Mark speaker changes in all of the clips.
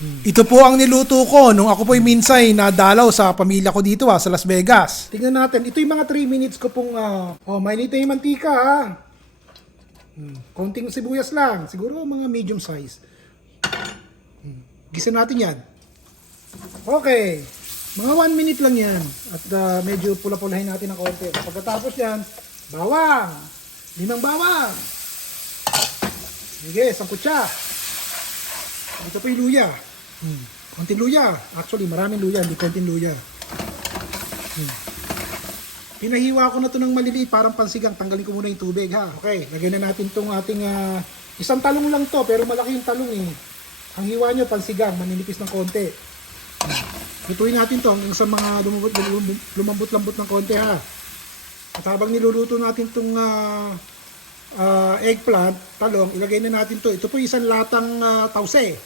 Speaker 1: Ito po ang niluto ko nung ako po'y minsay nadalaw sa pamilya ko dito ah, sa Las Vegas. Tingnan natin, ito yung mga 3 minutes ko pong, ah, oh, mainit na yung mantika ha. Hmm, konting sibuyas lang, siguro mga medium size. Hmm, Gisa natin yan. Okay, mga 1 minute lang yan. At ah, medyo pula-pulahin natin ng konti. Pagkatapos yan, bawang. Limang bawang. Sige, sangkutsa. Ito po yung luya. Hmm. Konting luya. Actually, maraming luya, hindi konting luya. Hmm. Pinahiwa ko na to ng maliliit, parang pansigang. Tanggalin ko muna yung tubig, ha? Okay, lagyan na natin tong ating... ah, isang talong lang to, pero malaki yung talong eh. Ang hiwa nyo, pansigang, maninipis ng konti. Ituin natin to hanggang sa mga lumambot, lumambot- lumambot-lambot ng konti, ha? At habang niluluto natin tong ah, ah, eggplant, talong, ilagay na natin to. Ito po isang latang ah, tause.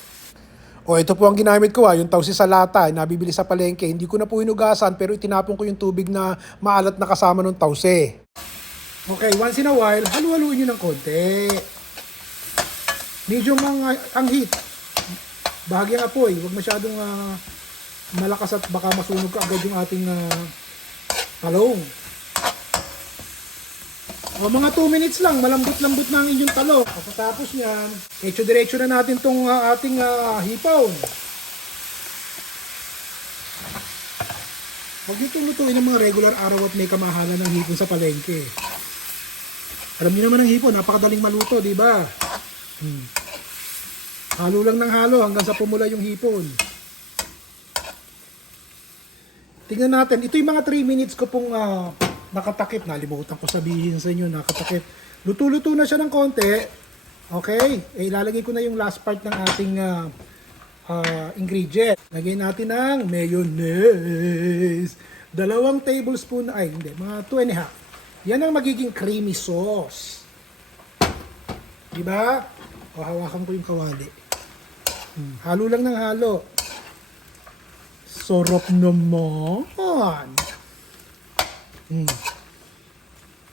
Speaker 1: O ito po ang ginamit ko ah, yung tausi sa lata, nabibili sa palengke. Hindi ko na po hinugasan pero itinapon ko yung tubig na maalat na kasama ng tause. Okay, once in a while, halu-haluin nyo ng konti. Medyo mang, ang heat. Bahagyang apoy, huwag masyadong ah, malakas at baka masunog ka agad yung ating ah, talong. O mga 2 minutes lang, malambot-lambot na ang inyong talong. Pagkatapos niyan, diretso na natin tong ah, ating ah, hipon. Huwag niyo itong lutuin ng mga regular araw at may kamahalan ng hipon sa palengke. Alam niyo naman ang hipon, napakadaling maluto, di ba? Hmm. Halo lang ng halo hanggang sa pumula yung hipon. Tingnan natin, ito yung mga 3 minutes ko pong ah, nakatakip. Nalimutan ko sabihin sa inyo, nakatakip. Luto-luto na siya ng konti. Okay, eh, ilalagay ko na yung last part ng ating ah, ah, ingredient. Lagyan natin ng mayonnaise. Dalawang tablespoon, ay hindi, mga 2 and a half. Yan ang magiging creamy sauce. Di ba? O, hawakan ko yung kawali. Hmm, halo lang ng halo. Sarap naman. Hmm.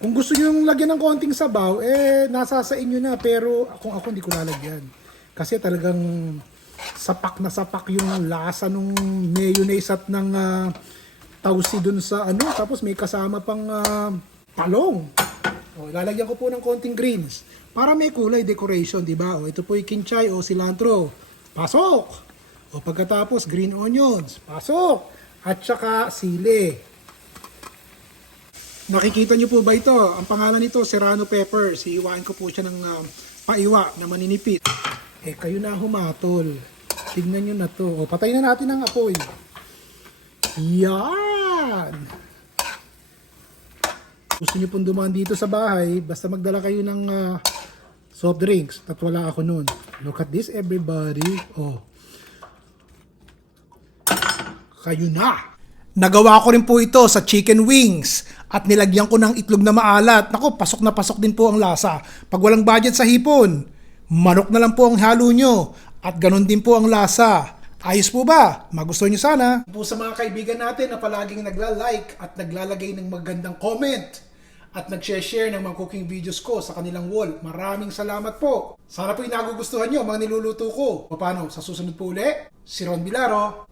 Speaker 1: Kung gusto nyo lagyan ng konting sabaw, eh, nasa sa inyo na. Pero kung ako, hindi ko lalagyan. Kasi talagang sapak na sapak yung lasa nung mayonnaise at ng ah, tausi dun sa ano. Tapos may kasama pang ah, talong. O, lalagyan ko po ng konting greens. Para may kulay decoration, di ba? O, ito po yung kinchay o cilantro. Pasok! O pagkatapos, green onions. Pasok! At saka sili. Nakikita niyo po ba ito? Ang pangalan nito, serrano pepper. Sihiwain ko po siya ng ah, paiwa na maninipit. Eh, kayo na humatol. Tignan niyo na to. O, patay na natin ang apoy. Yan! Gusto niyo pong dumaan dito sa bahay, basta magdala kayo ng ah, soft drinks. At wala ako nun. Look at this, everybody. Oh, kayo na. Nagawa ko rin po ito sa chicken wings at nilagyan ko ng itlog na maalat. Nako, pasok na pasok din po ang lasa. Pag walang budget sa hipon, manok na lang po ang halo nyo at ganun din po ang lasa. Ayos po ba? Magustuhan nyo sana. Po sa mga kaibigan natin na palaging nagla-like at naglalagay ng magandang comment at nag-share ng mga cooking videos ko sa kanilang wall. Maraming salamat po. Sana po yung nagugustuhan nyo mga niluluto ko. O paano, sa susunod po uli, si Ron Bilaro.